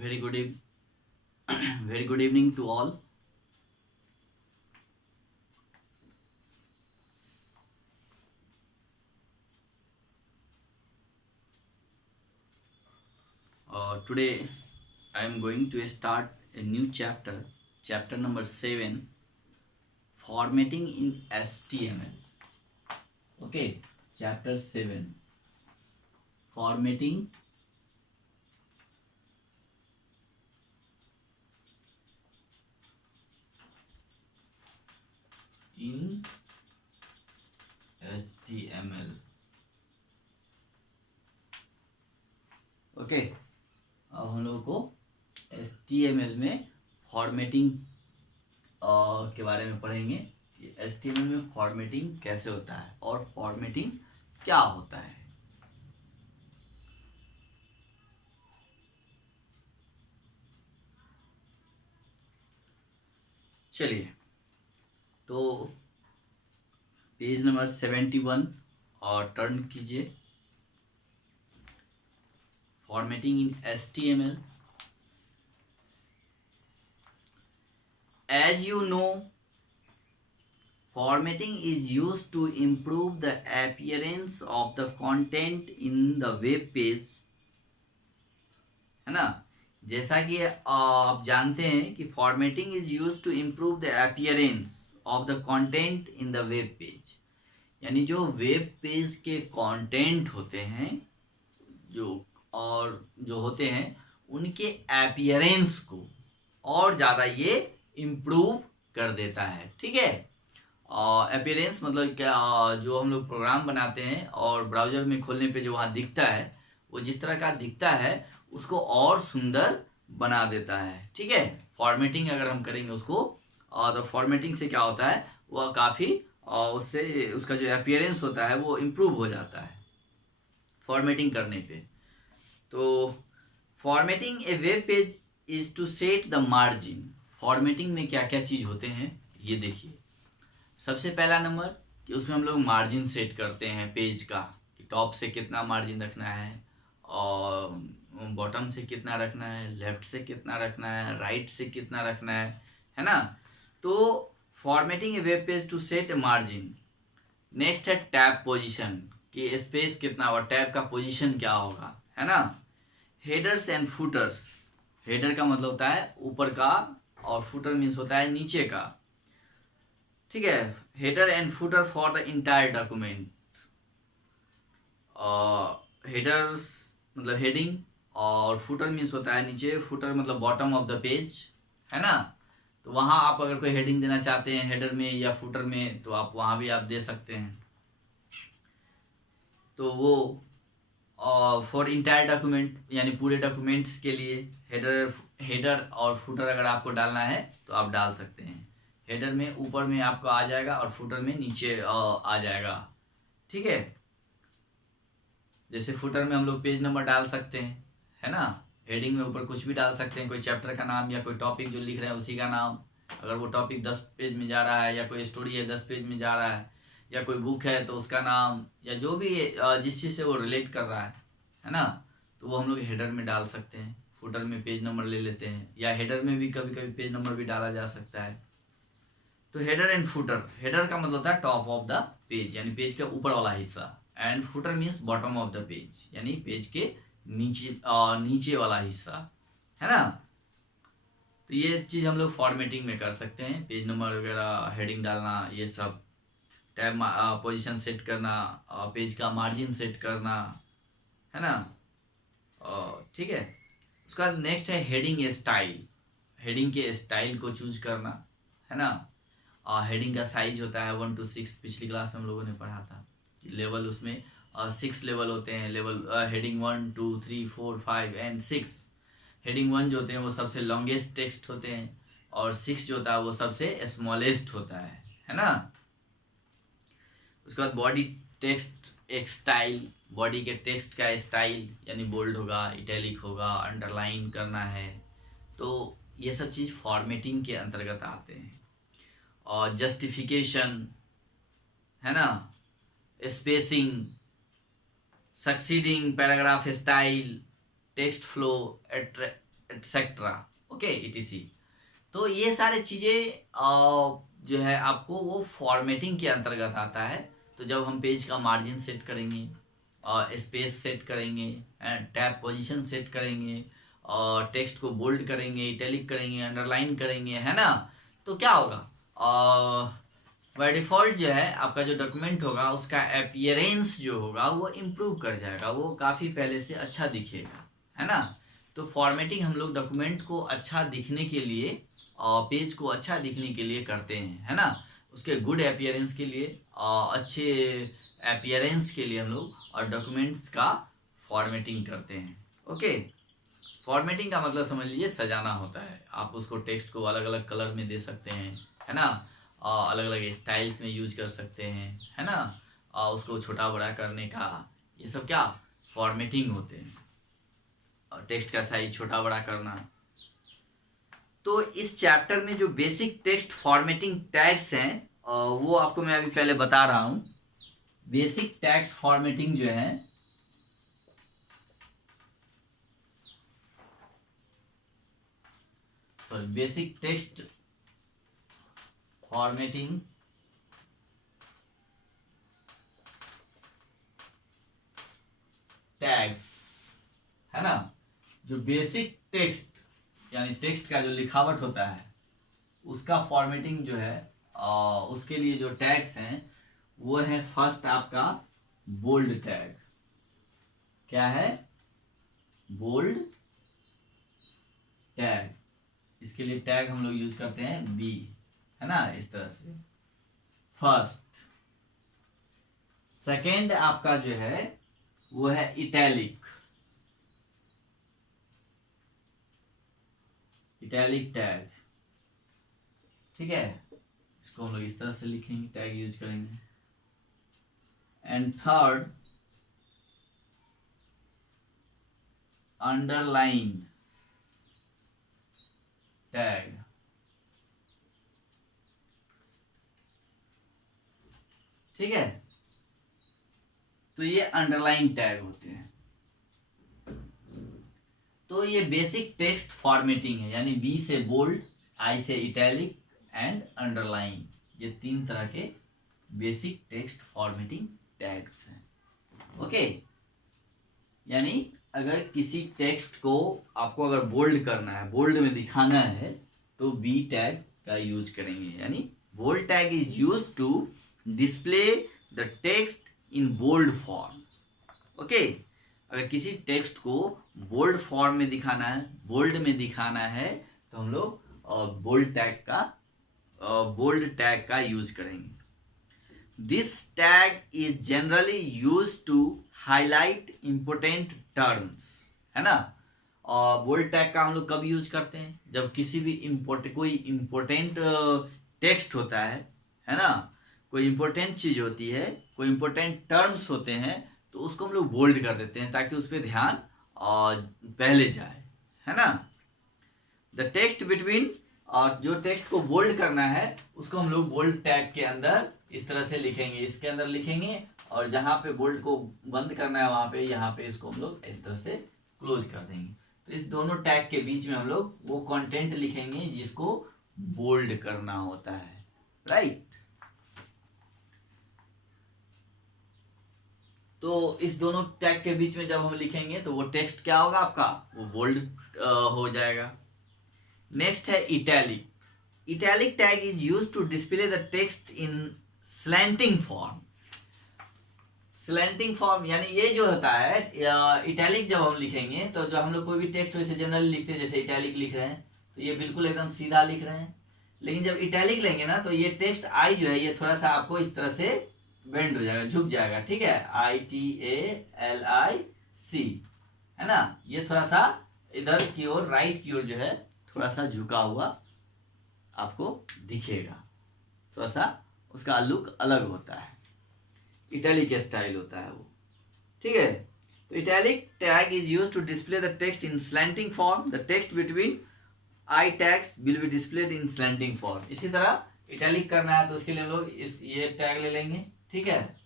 Very good very good evening to all. Today I am going to start a new chapter number 7, formatting in HTML. Okay, chapter 7, formatting in HTML. Okay, अब हम लोगों को HTML में formatting के बारे में पढ़ेंगे कि HTML में फॉर्मेटिंग कैसे होता है और फॉर्मेटिंग क्या होता है। चलिए, तो पेज नंबर 71 और टर्न कीजिए। Formatting in HTML. As you know, formatting is used to improve the appearance of the content in the web page, है ना। जैसा कि आप जानते हैं कि formatting is use to improve the appearance of the content in the web page, यानी जो वेब पेज के कंटेंट होते हैं जो होते हैं उनके अपीयरेंस को और ज़्यादा ये इम्प्रूव कर देता है। ठीक है, अपीयरेंस मतलब क्या, जो हम लोग प्रोग्राम बनाते हैं और ब्राउज़र में खोलने पे जो वहाँ दिखता है वो जिस तरह का दिखता है उसको और सुंदर बना देता है। ठीक है, फॉर्मेटिंग अगर हम करेंगे उसको, तो फॉर्मेटिंग से क्या होता है वह काफ़ी उससे उसका जो अपीयरेंस होता है वो इम्प्रूव हो जाता है फॉर्मेटिंग करने पे। तो formatting a web page is to set the margin. Formatting में क्या क्या चीज़ होते हैं ये देखिए। सबसे पहला नंबर कि उसमें हम लोग मार्जिन सेट करते हैं पेज का, कि टॉप से कितना मार्जिन रखना है और बॉटम से कितना रखना है, लेफ्ट से कितना रखना है, राइट से कितना रखना है ना। तो formatting a web page to set a margin. Next है टैब पोजीशन, कि स्पेस कितना और टैब का पोजीशन क्या होगा, है ना। Headers and putters. हेडर का मतलब होता है ऊपर का और फुटर मीन्स होता है नीचे का। ठीक है, header and footer for the entire document. Headers मतलब हेडिंग और फुटर मीन्स होता है नीचे, फुटर मतलब बॉटम ऑफ द पेज, है ना। तो वहाँ आप अगर कोई हेडिंग देना चाहते हैं हेडर में या फुटर में तो आप वहाँ भी आप दे सकते हैं। तो वो फॉर इंटायर डॉक्यूमेंट यानी पूरे डॉक्यूमेंट्स के लिए हेडर और फुटर अगर आपको डालना है तो आप डाल सकते हैं। हेडर में ऊपर में आपको आ जाएगा और फुटर में नीचे आ जाएगा। ठीक है, जैसे फुटर में हम लोग पेज नंबर डाल सकते हैं, है ना। हेडिंग में ऊपर कुछ भी डाल सकते हैं, कोई चैप्टर का नाम या कोई टॉपिक जो लिख रहे हैं उसी का नाम। अगर वो टॉपिक 10 पेज में जा रहा है या कोई स्टोरी है 10 पेज में जा रहा है या कोई बुक है तो उसका नाम या जो भी जिस चीज़ से वो रिलेट कर रहा है ना, तो वो हम लोग हेडर में डाल सकते हैं। फुटर में पेज नंबर ले लेते हैं या हेडर में भी कभी कभी पेज नंबर भी डाला जा सकता है। तो हेडर एंड फुटर, हेडर का मतलब होता है टॉप ऑफ द पेज यानी पेज के ऊपर वाला हिस्सा, and footer means bottom of the page यानी पेज के नीचे वाला हिस्सा, है ना। तो ये चीज़ हम लोग फॉर्मेटिंग में कर सकते हैं, पेज नंबर वगैरह, हेडिंग डालना, ये सब। टैब पोजीशन सेट करना, पेज का मार्जिन सेट करना, है ना। ठीक है, उसका नेक्स्ट है हेडिंग स्टाइल। हेडिंग के स्टाइल को चूज करना, है ना। हेडिंग का साइज होता है 1 to 6, पिछली क्लास में हम लोगों ने पढ़ा था। लेवल उसमें 6 लेवल होते हैं। Level heading 1 2 3 4 5 and 6। हेडिंग 1 जो होते हैं वो सबसे लॉन्गेस्ट टेक्स्ट होते हैं और 6 जो होता है वो सबसे स्मॉलेस्ट होता है ना। उसके बाद बॉडी टेक्स्ट एक स्टाइल, बॉडी के टेक्स्ट का स्टाइल यानी बोल्ड होगा, इटैलिक होगा, अंडरलाइन करना है। तो ये सब चीज़ फॉर्मेटिंग के अंतर्गत आते हैं। और जस्टिफिकेशन, है ना, spacing, succeeding paragraph style, text flow, etcetera, okay, etc। तो ये सारे चीज़ें जो है आपको वो फॉर्मेटिंग के अंतर्गत आता है। तो जब हम पेज का मार्जिन सेट करेंगे, स्पेस सेट करेंगे, टैब पोजीशन सेट करेंगे, और टेक्स्ट को बोल्ड करेंगे, इटैलिक करेंगे, अंडरलाइन करेंगे, है ना, तो क्या होगा, बाय डिफ़ॉल्ट जो है आपका जो डॉक्यूमेंट होगा उसका अपीयरेंस जो होगा वो इम्प्रूव कर जाएगा, वो काफ़ी पहले से अच्छा दिखेगा, है ना। तो फॉर्मेटिंग हम लोग डॉक्यूमेंट को अच्छा दिखने के लिए और पेज को अच्छा दिखने के लिए करते हैं, है ना। उसके गुड अपीयरेंस के लिए, अच्छे अपीयरेंस के लिए हम लोग और डॉक्यूमेंट्स का फॉर्मेटिंग करते हैं। ओके, फॉर्मेटिंग का मतलब समझ लीजिए सजाना होता है। आप उसको टेक्स्ट को अलग अलग कलर में दे सकते हैं, है ना, अलग अलग स्टाइल्स में यूज कर सकते हैं, है ना, उसको छोटा बड़ा करने का, ये सब क्या फॉर्मेटिंग होते हैं, और टेक्स्ट का साइज छोटा बड़ा करना। तो इस चैप्टर में जो बेसिक टेक्स्ट फॉर्मेटिंग टैग्स हैं वो आपको मैं अभी पहले बता रहा हूँ। बेसिक टेक्स्ट फॉर्मेटिंग जो है, sorry, basic text formatting tags, है ना। जो बेसिक टेक्स्ट यानी टेक्स्ट का जो लिखावट होता है उसका फॉर्मेटिंग जो है, उसके लिए जो टैग्स हैं वो है फर्स्ट आपका बोल्ड टैग। क्या है? Bold tag. इसके लिए टैग हम लोग यूज करते हैं बी, है ना, इस तरह से फर्स्ट। सेकेंड आपका जो है वो है इटैलिक, इटैलिक टैग, ठीक है। इसको हम लोग इस तरह से लिखेंगे, टैग यूज करेंगे। एंड थर्ड अंडरलाइन टैग, ठीक है। तो ये अंडरलाइन टैग होते हैं। तो ये बेसिक टेक्स्ट फॉर्मेटिंग है, यानी बी से बोल्ड, आई से इटैलिक एंड अंडरलाइन, ये तीन तरह के बेसिक टेक्स्ट फॉर्मेटिंग टैग्स हैं। ओके, यानी अगर किसी टेक्स्ट को आपको अगर बोल्ड करना है, बोल्ड में दिखाना है, तो बी टैग का यूज करेंगे। यानी bold tag is use to display the text in bold form. Okay, अगर किसी टेक्स्ट को बोल्ड फॉर्म में दिखाना है, बोल्ड में दिखाना है, तो हम लोग बोल्ड टैग का यूज करेंगे। This tag is generally use to highlight important terms, है ना। और बोल्ड टैग का हम लोग कब यूज करते हैं? जब किसी भी कोई इम्पोर्टेंट टेक्स्ट होता है ना, कोई इम्पोर्टेंट चीज होती है, कोई इम्पोर्टेंट टर्म्स होते हैं, तो उसको हम लोग बोल्ड कर देते हैं ताकि उस पर ध्यान पहले जाए, है ना। द टेक्स्ट बिटवीन, और जो टेक्स्ट को बोल्ड करना है उसको हम लोग बोल्ड टैग के अंदर इस तरह से लिखेंगे, इसके अंदर लिखेंगे, और जहां पे बोल्ड को बंद करना है वहां पे, यहाँ पे इसको हम लोग इस तरह से क्लोज कर देंगे। तो इस दोनों टैग के बीच में हम लोग वो कंटेंट लिखेंगे जिसको बोल्ड करना होता है, राइट। तो इस दोनों टैग के बीच में जब हम लिखेंगे तो वो टेक्स्ट क्या होगा आपका, वो बोल्ड हो जाएगा। नेक्स्ट है italic. Italic tag is used to display the text in slanting form. Slanting form यानी ये जो होता है, इटैलिक जब हम लिखेंगे तो जो हम लोग कोई भी टेक्स्ट वैसे जनरली लिखते हैं, जैसे इटैलिक लिख रहे हैं तो ये बिल्कुल एकदम सीधा लिख रहे हैं, लेकिन जब इटैलिक लेंगे ना तो ये टेक्स्ट आई जो है ये थोड़ा सा आपको इस तरह से बेंड हो जाएगा, झुक जाएगा, ठीक है, ITALIC, है ना। ये थोड़ा सा इधर की ओर, राइट की ओर जो है थोड़ा सा झुका हुआ आपको दिखेगा, थोड़ा सा उसका लुक अलग होता है, इटैलिक स्टाइल होता है वो, ठीक है। तो italic tag is used to display the text in slanting form. The text between I tags will be displayed in slanting form. इसी तरह इटैलिक करना है तो उसके लिए हम लोग ये टैग ले लेंगे, ठीक है,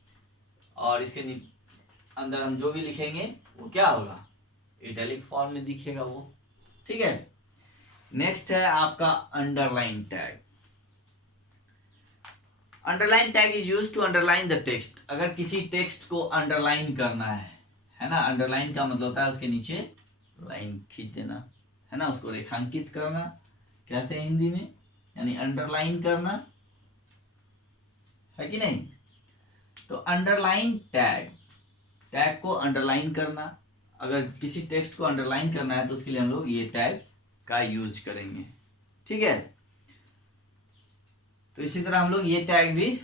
और इसके अंदर हम जो भी लिखेंगे वो क्या होगा, इटैलिक फॉर्म में दिखेगा वो, ठीक है। नेक्स्ट है आपका underline tag. Underline tag is used to underline the text. अगर किसी टेक्स्ट को अंडरलाइन करना है ना, अंडरलाइन का मतलब होता है उसके नीचे लाइन खींच देना, है ना, उसको रेखांकित करना कहते हैं हिंदी में, यानी अंडरलाइन करना, है कि नहीं। तो अंडरलाइन टैग, टैग को अंडरलाइन करना, अगर किसी टेक्स्ट को अंडरलाइन करना है तो उसके लिए हम लोग ये टैग का यूज करेंगे, ठीक है। तो इसी तरह हम लोग ये टैग भी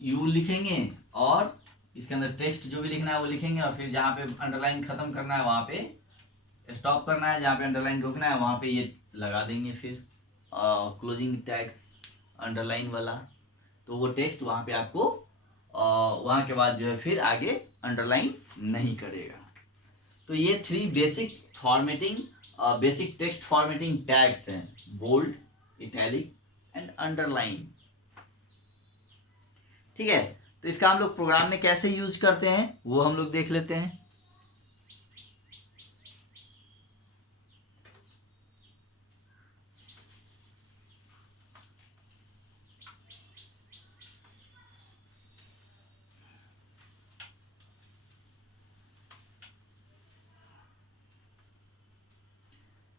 यू लिखेंगे और इसके अंदर टेक्स्ट जो भी लिखना है वो लिखेंगे, और फिर जहाँ पे अंडरलाइन खत्म करना है वहाँ पे स्टॉप करना है, जहाँ पे अंडरलाइन रोकना है वहाँ पे ये लगा देंगे फिर क्लोजिंग टैग्स अंडरलाइन वाला। तो वो टेक्स्ट वहाँ पे आपको वहाँ के बाद जो है फिर आगे अंडरलाइन नहीं करेगा। तो ये 3 basic formatting basic text formatting tags हैं, बोल्ड, इटैलिक एंड अंडरलाइन, ठीक है। तो इसका हम लोग प्रोग्राम में कैसे यूज करते हैं वो हम लोग देख लेते हैं।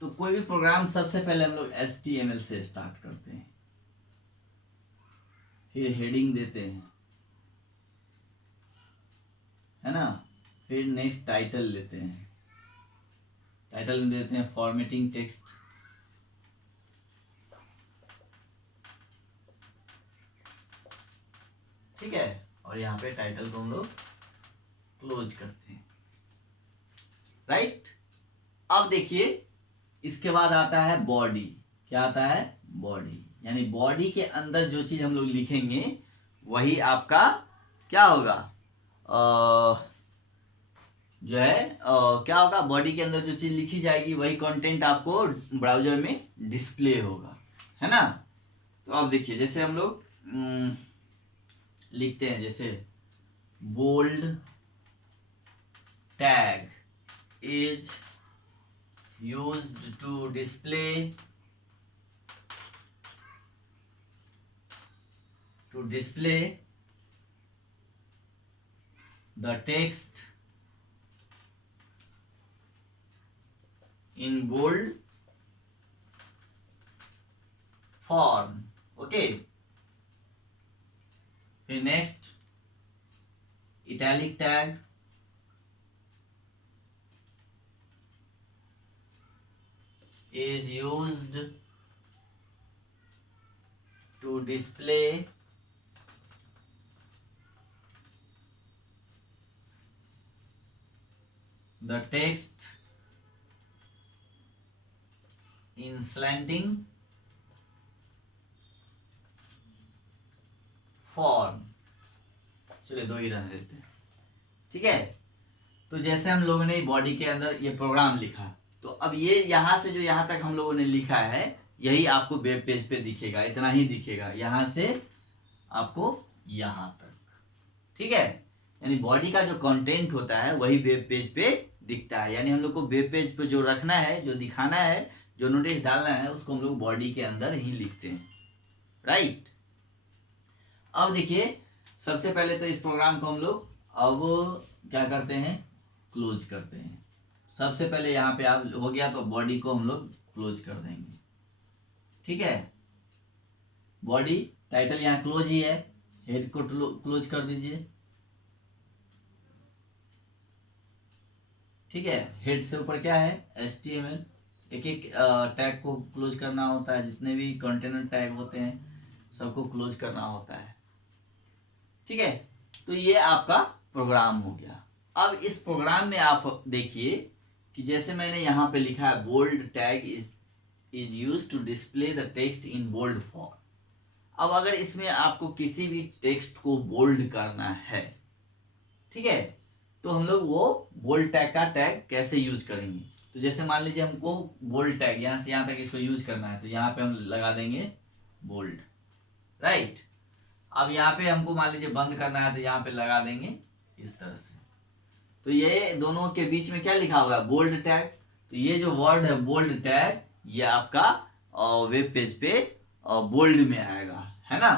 तो कोई भी प्रोग्राम सबसे पहले हम लोग HTML से स्टार्ट करते हैं, फिर हेडिंग देते हैं, है ना, फिर नेक्स्ट टाइटल लेते हैं, टाइटल में देते हैं फॉर्मेटिंग टेक्स्ट, ठीक है, और यहाँ पे टाइटल को हम लोग क्लोज करते हैं, राइट। अब देखिए इसके बाद आता है बॉडी। क्या आता है? बॉडी, यानी बॉडी के अंदर जो चीज हम लोग लिखेंगे वही आपका क्या होगा, जो है क्या होगा, बॉडी के अंदर जो चीज लिखी जाएगी वही कंटेंट आपको ब्राउजर में डिस्प्ले होगा, है ना। तो अब देखिए जैसे हम लोग लिखते हैं, जैसे bold tag is used to display the text in bold form, okay। फिर next italic tag is used to display the text in slanting form। चलिए 2 ही रहने देते हैं, ठीक है। तो जैसे हम लोगों ने बॉडी के अंदर ये प्रोग्राम लिखा, तो अब ये यहाँ से जो यहाँ तक हम लोगों ने लिखा है यही आपको वेब पेज पे दिखेगा, इतना ही दिखेगा, यहाँ से आपको यहाँ तक, ठीक है। यानी बॉडी का जो कंटेंट होता है वही वेब पेज पे दिखता है, यानी हम लोग को वेब पेज पे जो रखना है, जो दिखाना है, जो नोटिस डालना है, उसको हम लोग बॉडी के अंदर ही लिखते हैं, राइट। अब देखिए सबसे पहले तो इस प्रोग्राम को हम लोग अब क्या करते हैं, क्लोज करते हैं। सबसे पहले यहाँ पे आप हो गया तो बॉडी को हम लोग क्लोज कर देंगे, ठीक है। बॉडी टाइटल यहाँ क्लोज ही है, हेड को क्लोज कर दीजिए, ठीक है। हेड से ऊपर क्या है, HTML, एक एक टैग को क्लोज करना होता है, जितने भी कंटेनर टैग होते हैं सबको क्लोज करना होता है, ठीक है। तो ये आपका प्रोग्राम हो गया। अब इस प्रोग्राम में आप देखिए कि जैसे मैंने यहाँ पे लिखा है bold tag is used to display the text in bold form. अब अगर इसमें आपको किसी भी टेक्स्ट को बोल्ड करना है, ठीक है, तो हम लोग वो बोल्ड टैग का टैग कैसे यूज करेंगे। तो जैसे मान लीजिए हमको बोल्ड टैग यहाँ से यहाँ तक इसको यूज करना है, तो यहाँ पे हम लगा देंगे बोल्ड, राइट। अब यहाँ पे हमको मान लीजिए बंद करना है तो यहाँ पे लगा देंगे इस तरह से। तो ये दोनों के बीच में क्या लिखा हुआ है, बोल्ड टैग। तो ये जो वर्ड है बोल्ड टैग, ये आपका वेब पेज पे बोल्ड में आएगा, है ना,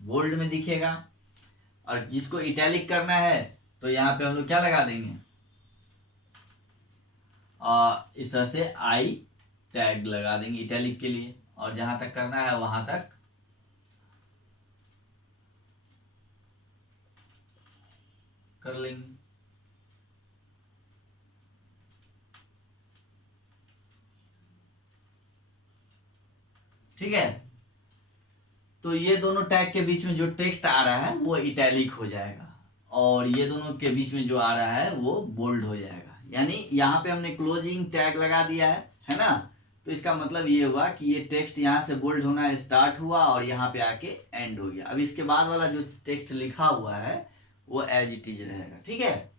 बोल्ड में दिखेगा। और जिसको इटैलिक करना है तो यहाँ पे हम लोग क्या लगा देंगे, इस तरह से आई टैग लगा देंगे इटैलिक के लिए, और जहां तक करना है वहां तक कर लेंगे। ठीक है, तो ये दोनों टैग के बीच में जो टेक्स्ट आ रहा है वो इटैलिक हो जाएगा, और ये दोनों के बीच में जो आ रहा है वो बोल्ड हो जाएगा। यानी यहाँ पे हमने क्लोजिंग टैग लगा दिया है ना, तो इसका मतलब ये हुआ कि ये टेक्स्ट यहाँ से बोल्ड होना स्टार्ट हुआ और यहाँ पे आके एंड हो गया। अब इसके बाद वाला जो टेक्स्ट लिखा हुआ है वो एज इट इज रहेगा, ठीक है,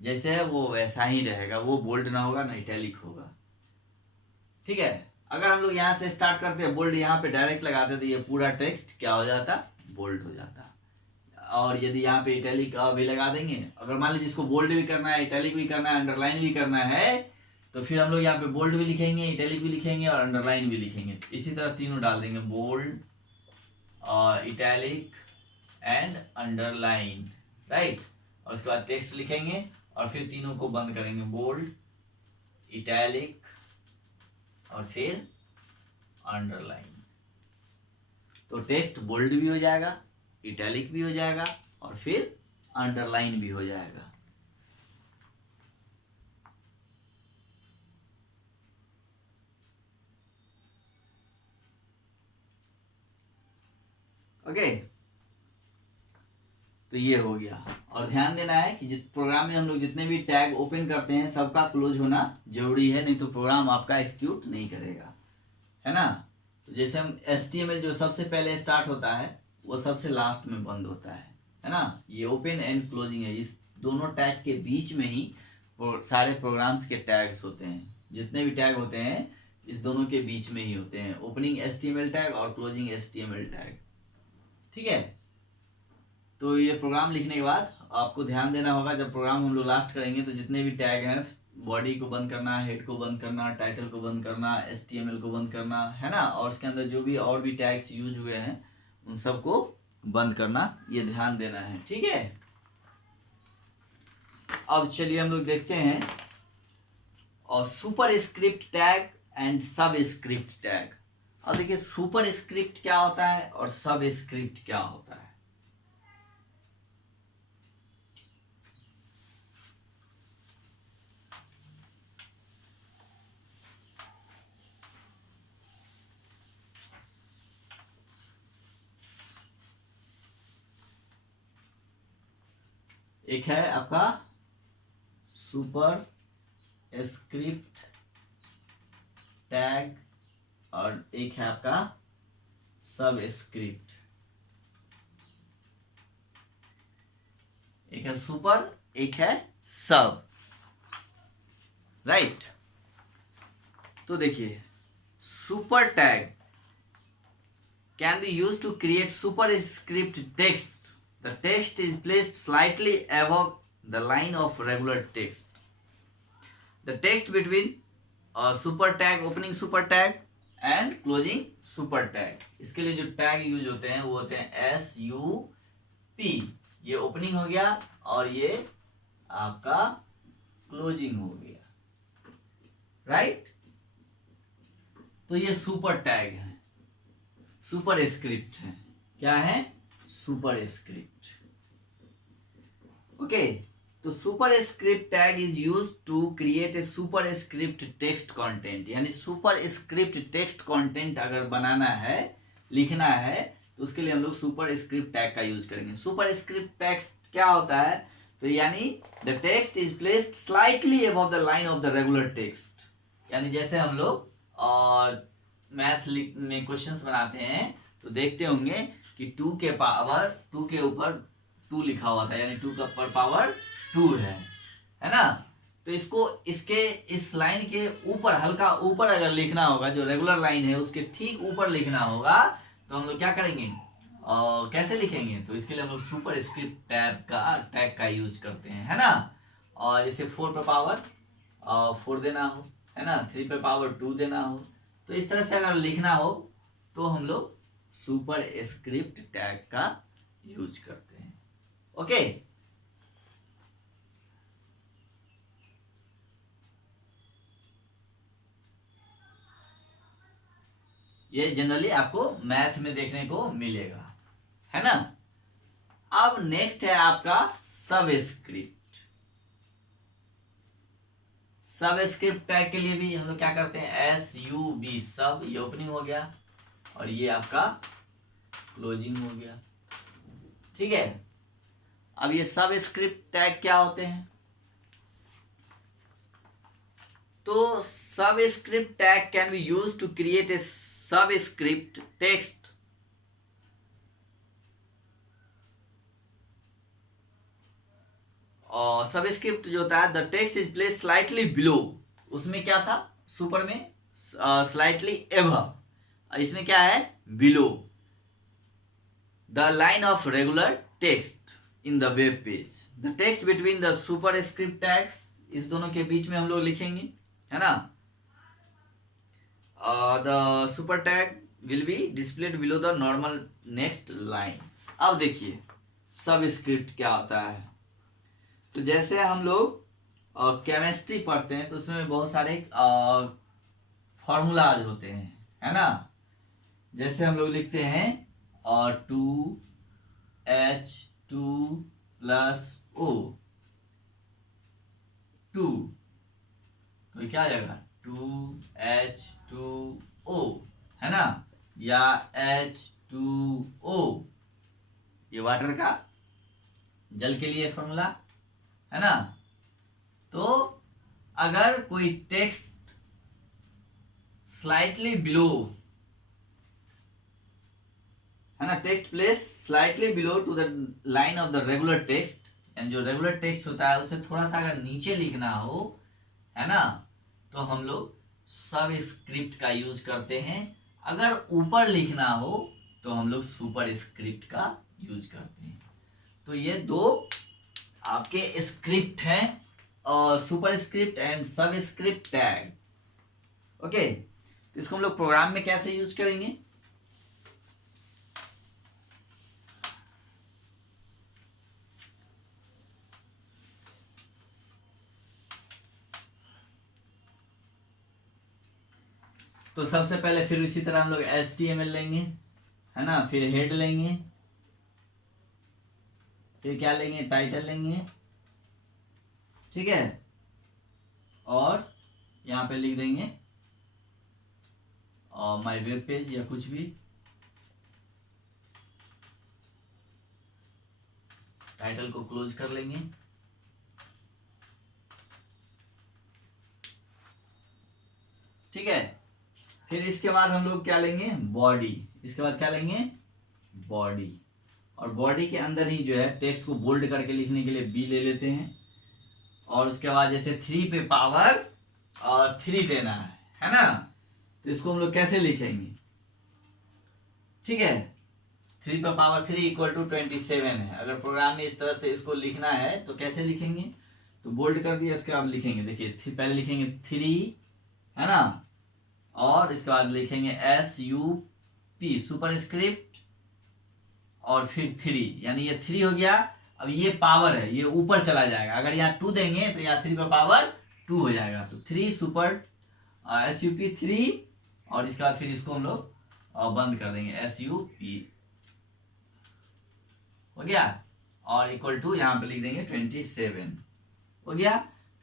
जैसे है वो वैसा ही रहेगा, वो बोल्ड ना होगा ना इटैलिक होगा। ठीक है, अगर हम लोग यहाँ से स्टार्ट करते हैं बोल्ड, यहाँ पे डायरेक्ट लगाते तो ये पूरा टेक्स्ट क्या हो जाता, बोल्ड हो जाता। और यदि यहाँ पे इटैलिक भी लगा देंगे, अगर मान लीजिए जिसको बोल्ड भी करना है, इटैलिक भी करना है, अंडरलाइन भी करना है, तो फिर हम लोग यहाँ पे बोल्ड भी लिखेंगे, इटैलिक भी लिखेंगे और अंडरलाइन भी लिखेंगे। इसी तरह तीनों डाल देंगे, bold, italic and underline, right. और उसके बाद टेक्स्ट लिखेंगे और फिर तीनों को बंद करेंगे, बोल्ड, इटैलिक और फिर अंडरलाइन। तो टेक्स्ट बोल्ड भी हो जाएगा, इटैलिक भी हो जाएगा और फिर अंडरलाइन भी हो जाएगा। ओके, तो ये हो गया। और ध्यान देना है कि प्रोग्राम में हम लोग जितने भी टैग ओपन करते हैं सबका क्लोज होना जरूरी है, नहीं तो प्रोग्राम आपका एग्जीक्यूट नहीं करेगा, है ना। तो जैसे हम HTML जो सबसे पहले स्टार्ट होता है वो सबसे लास्ट में बंद होता है ना। ये ओपन एंड क्लोजिंग है, इस दोनों टैग के बीच में ही सारे प्रोग्राम्स के टैग्स होते हैं। जितने भी टैग होते हैं इस दोनों के बीच में ही होते हैं, ओपनिंग HTML टैग और क्लोजिंग HTML टैग। ठीक है, तो ये प्रोग्राम लिखने के बाद आपको ध्यान देना होगा, जब प्रोग्राम हम लोग लास्ट करेंगे तो जितने भी टैग हैं, बॉडी को बंद करना, हेड को बंद करना, टाइटल को बंद करना, HTML को बंद करना, है ना, और उसके अंदर जो भी और भी टैग्स यूज हुए हैं उन सबको बंद करना, ये ध्यान देना है। ठीक है, अब चलिए हम लोग देखते हैं और सुपर स्क्रिप्ट टैग एंड सब स्क्रिप्ट टैग। अब देखिए सुपर स्क्रिप्ट क्या होता है और सब स्क्रिप्ट क्या होता है। एक है आपका सुपर स्क्रिप्ट टैग और एक है आपका सब स्क्रिप्ट। एक है सुपर, एक है सब, राइट। तो देखिए super tag can be used to create superscript text. The text is placed slightly above the line of regular text. The text between super tag, opening super tag and closing super tag. इसके लिए जो tag use होते हैं वो होते हैं SUP. ये opening हो गया और ये आपका क्लोजिंग हो गया, राइट। तो ये सुपर टैग है, सुपर स्क्रिप्ट है। क्या है? Superscript. ओके, तो superscript tag is use to create a superscript text content. यानी सुपर स्क्रिप्ट टेक्स्ट कंटेंट अगर बनाना है, लिखना है, तो उसके लिए हम लोग सुपर स्क्रिप्ट टैग का यूज करेंगे। सुपर स्क्रिप्ट टेक्स्ट क्या होता है? तो यानी the text is placed slightly above the line of the regular text. यानी जैसे हम लोग मैथ में क्वेश्चंस बनाते हैं तो देखते होंगे कि 2 के पावर 2 के ऊपर 2 लिखा हुआ था, यानी 2 का पावर 2 है ना। तो इसको इसके इस लाइन के ऊपर, हल्का ऊपर अगर लिखना होगा, जो रेगुलर लाइन है उसके ठीक ऊपर लिखना होगा, तो हम लोग क्या करेंगे, कैसे लिखेंगे? तो इसके लिए हम लोग सुपर स्क्रिप्ट टैग का यूज करते हैं, है ना। और जैसे 4 पर पावर 4 देना हो, है ना, 3 पे पावर 2 देना हो, तो इस तरह से अगर लिखना हो तो हम लोग सुपर स्क्रिप्ट टैग का यूज करते हैं। ओके, ये जनरली आपको मैथ में देखने को मिलेगा, है ना। अब नेक्स्ट है आपका सबस्क्रिप्ट। सबस्क्रिप्ट टैग के लिए भी हम लोग क्या करते हैं, SUB सब, ये ओपनिंग हो गया और ये आपका क्लोजिंग हो गया, ठीक है। अब ये सबस्क्रिप्ट टैग क्या होते हैं, तो subscript tag can be used to create a subscript text और सबस्क्रिप्ट जो होता है, the text is place slightly below, उसमें क्या था सुपर में स्लाइटली एबव, इसमें क्या है below the line of regular text in the web page. The text between the super script tags, इस दोनों के बीच में हम लोग लिखेंगे, है ना। The super tag will be displayed below the normal next line. अब देखिए सबस्क्रिप्ट क्या होता है, तो जैसे हम लोग केमिस्ट्री पढ़ते हैं तो उसमें बहुत सारे फॉर्मूलाज होते हैं, है ना। जैसे हम लोग लिखते हैं 2H2+O 2, तो क्या आ जाएगा 2H2O, है ना, या H2O, ये वाटर का जल के लिए फॉर्मूला, है ना। तो अगर कोई टेक्स्ट स्लाइटली बिलो, है ना, text place slightly below to the line of the regular text, यानी जो रेगुलर टेक्स्ट होता है उससे थोड़ा सा अगर नीचे लिखना हो, है ना, तो हम लोग सब स्क्रिप्ट का यूज करते हैं। अगर ऊपर लिखना हो तो हम लोग सुपर स्क्रिप्ट का यूज करते हैं। तो ये दो आपके स्क्रिप्ट हैं, और सुपर स्क्रिप्ट एंड सब स्क्रिप्ट टैग। ओके, तो इसको हम लोग प्रोग्राम में कैसे यूज करेंगे, तो सबसे पहले फिर इसी तरह हम लोग HTML लेंगे, है ना, फिर हेड लेंगे, फिर क्या लेंगे, टाइटल लेंगे, ठीक है, और यहाँ पे लिख देंगे माय वेब पेज या कुछ भी, टाइटल को क्लोज कर लेंगे, ठीक है। फिर इसके बाद हम लोग क्या लेंगे, बॉडी, इसके बाद क्या लेंगे, बॉडी, और बॉडी के अंदर ही जो है टेक्स्ट को बोल्ड करके लिखने के लिए बी ले लेते हैं, और उसके बाद जैसे 3 पे पावर 3 देना है ना, तो इसको हम लोग कैसे लिखेंगे, ठीक है, 3 पे पावर 3 इक्वल टू 27 है। अगर प्रोग्राम में इस तरह से इसको लिखना है तो कैसे लिखेंगे, तो बोल्ड कर दिया, इसके बाद लिखेंगे, देखिए पहले लिखेंगे 3, है ना, और इसके बाद लिखेंगे SUP सुपर स्क्रिप्ट और फिर 3, यानी ये 3 हो गया। अब ये पावर है, ये ऊपर चला जाएगा, अगर यहाँ 2 देंगे तो यहाँ 3 पे पावर 2 हो जाएगा, तो 3 सुपर SUP 3, और इसके बाद फिर इसको हम लोग बंद कर देंगे, SUP हो गया, और इक्वल टू यहाँ पे लिख देंगे 27 हो गया।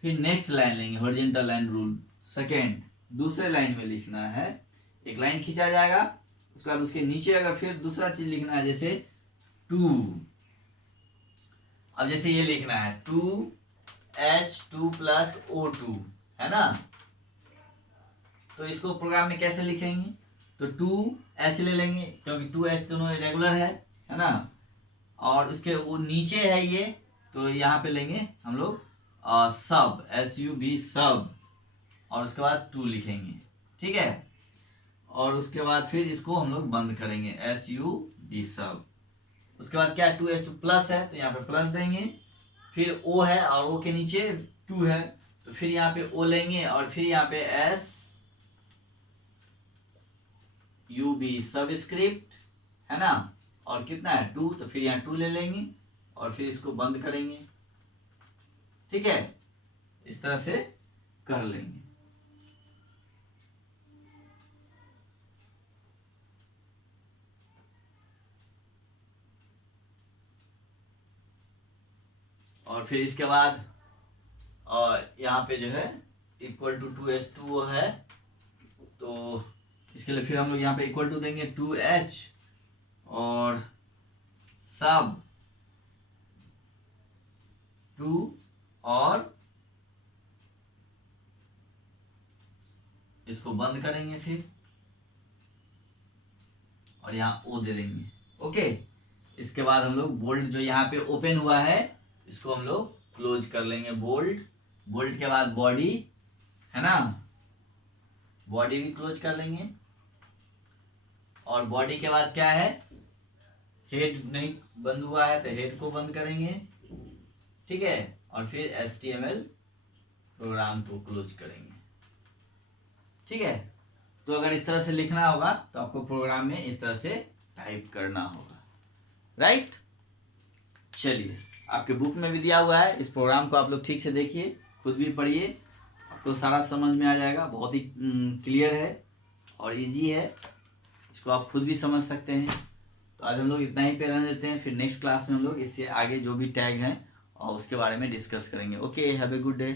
फिर नेक्स्ट लाइन लेंगे, हॉरिजॉन्टल लाइन रूल, सेकेंड दूसरे लाइन में लिखना है, एक लाइन खींचा जाएगा, उसके बाद उसके नीचे अगर फिर दूसरा चीज लिखना है, जैसे 2, अब जैसे ये लिखना है 2H2+O2, है ना, तो इसको प्रोग्राम में कैसे लिखेंगे, तो 2H ले लेंगे क्योंकि 2H दोनों रेगुलर है ना, और उसके वो नीचे है ये, तो यहाँ पे लेंगे हम लोग सब, SUB सब, और उसके बाद 2 लिखेंगे, ठीक है, और उसके बाद फिर इसको हम लोग बंद करेंगे, SUB सब। उसके बाद क्या है, 2H2 प्लस है तो यहाँ पे प्लस देंगे, फिर O है और O के नीचे 2 है तो फिर यहाँ पे ओ लेंगे और फिर यहाँ पे एस यू बी सबस्क्रिप्ट है ना, और कितना है 2, तो फिर यहाँ 2 ले लेंगे और फिर इसको बंद करेंगे। ठीक है, इस तरह से कर लेंगे। और फिर इसके बाद यहाँ पे जो है इक्वल टू 2h2 है, तो इसके लिए फिर हम लोग यहाँ पे इक्वल टू देंगे 2h और सब 2 और इसको बंद करेंगे फिर और यहाँ ओ दे देंगे। ओके, इसके बाद हम लोग बोल्ट जो यहाँ पे ओपन हुआ है इसको हम लोग क्लोज कर लेंगे। बोल्ट, बोल्ट के बाद बॉडी है ना, बॉडी भी क्लोज कर लेंगे। और बॉडी के बाद क्या है, हेड नहीं बंद हुआ है तो हेड को बंद करेंगे। ठीक है, और फिर HTML प्रोग्राम को क्लोज करेंगे। ठीक है, तो अगर इस तरह से लिखना होगा तो आपको प्रोग्राम में इस तरह से टाइप करना होगा। राइट, चलिए आपके बुक में भी दिया हुआ है, इस प्रोग्राम को आप लोग ठीक से देखिए, खुद भी पढ़िए, आपको सारा समझ में आ जाएगा। बहुत ही क्लियर है और इजी है, इसको आप खुद भी समझ सकते हैं। तो आज हम लोग इतना ही पे रहने देते हैं, फिर नेक्स्ट क्लास में हम लोग इससे आगे जो भी टैग हैं और उसके बारे में डिस्कस करेंगे। Okay, have a good day.